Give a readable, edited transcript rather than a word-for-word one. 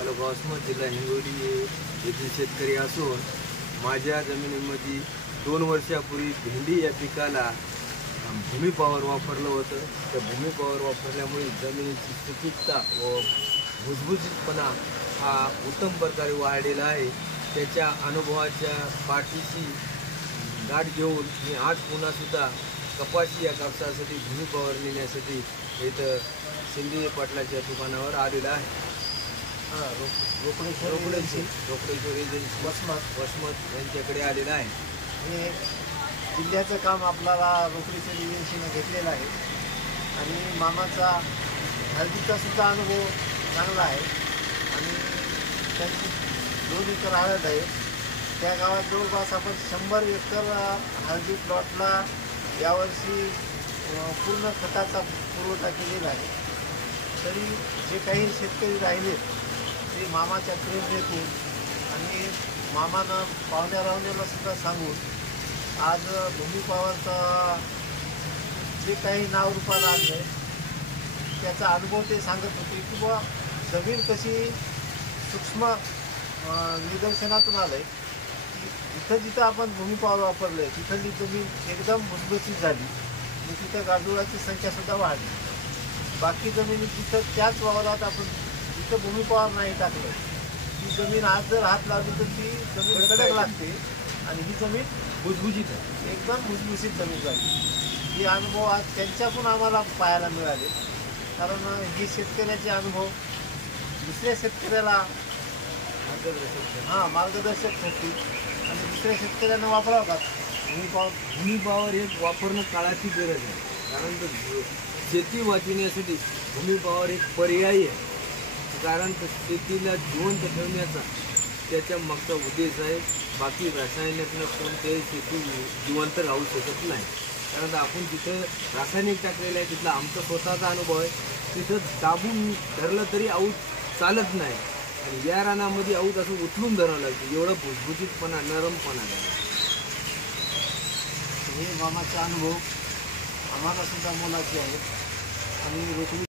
तालुका वसमत, जिल्हा हिंगोली येथील शेतकरी असून माझ्या जमिनीमध्ये 2 वर्षापूर्वी भेंडी या पिकाला भूमी पॉवर वापरलं होतं। त्या भूमी पॉवर वापरल्यामुळे जमिनीची सुपीकता व भुसभुशीतपणा हा उत्तम प्रकारे वाढलेला आहे। त्याच्या अनुभवाच्या पाठीशी गाठ घेऊन मी आज पुन्हा कपाशी या कापसासाठी भूमी पॉवर नेण्यासाठी इथं शिंदे पाटलाच्या दुकानावर आलेला आहे। रोकडेश्वर एजन्सी वसमत यांच्याकडे आलेला आहे। हे जिल्ह्याचं काम आपल्याला रोकडेश्वर एजन्सीने घेतलेलं आहे आणि मामाचा हळदीचा सुद्धा अनुभव चांगला आहे आणि त्यांची 2 एकर हळद आहे। त्या गावात जवळपास आपण 100 एकर हळदी प्लॉटला यावर्षी पूर्ण खताचा पुरवठा केलेला आहे। तरी जे काही शेतकरी राहिले ते मामाच्या प्रेरणेतून आणि मामानं पाहुण्या रावण्याला सुद्धा सांगून आज भूमी पॉवरचा जे काही नाव रूपाला आणलं आहे त्याचा अनुभव ते सांगत होते की बुवा जमीन कशी सूक्ष्म निदर्शनातून आलं आहे की जिथं आपण भूमी पॉवर वापरलं आहे तिथली जमीन एकदम भुसभुशीत झाली आणि तिथं गाडुळाची संख्यासुद्धा वाढली। बाकी जमिनी तिथं त्याच वावरात आपण जिथं भूमी पॉवर नाही टाकलं ती जमीन आज जर हात लावली तर ती जमीन कडक लागते आणि ही जमीन भुसभुशीत आहे, एकदम भुसभुशीत जमीन झाली। ही अनुभव आज त्यांच्याकडून आम्हाला पाहायला मिळाले, कारण हे शेतकऱ्याचे अनुभव दुसऱ्या शेतकऱ्याला मार्गदर्शक ठरतील आणि दुसऱ्या शेतकऱ्यांना वापरावं। भूमी पॉवर हे वापरणं काळाची गरज आहे, कारण शेती वाचविण्यासाठी भूमी पॉवर एक पर्यायी आहे। कारण शेतीला जिवंत ठेवण्याचा त्याच्या मागचा उद्देश आहे। बाकी रासायनिकनं कोणत्याही शेती जिवंत राहू शकत नाही, कारण आपण जिथं रासायनिक टाकलेलं आहे तिथला आमचा स्वतःचा अनुभव आहे, तिथं दाबून धरलं तरी आऊत चालत नाही आणि या रानामध्ये आऊत असं उचलून धरावं लागतं, एवढा भुसभुशीतपणा नरमपणा झाला। हे मामाचा अनुभव आम्हाला सुद्धा मोलाचे आहे आणि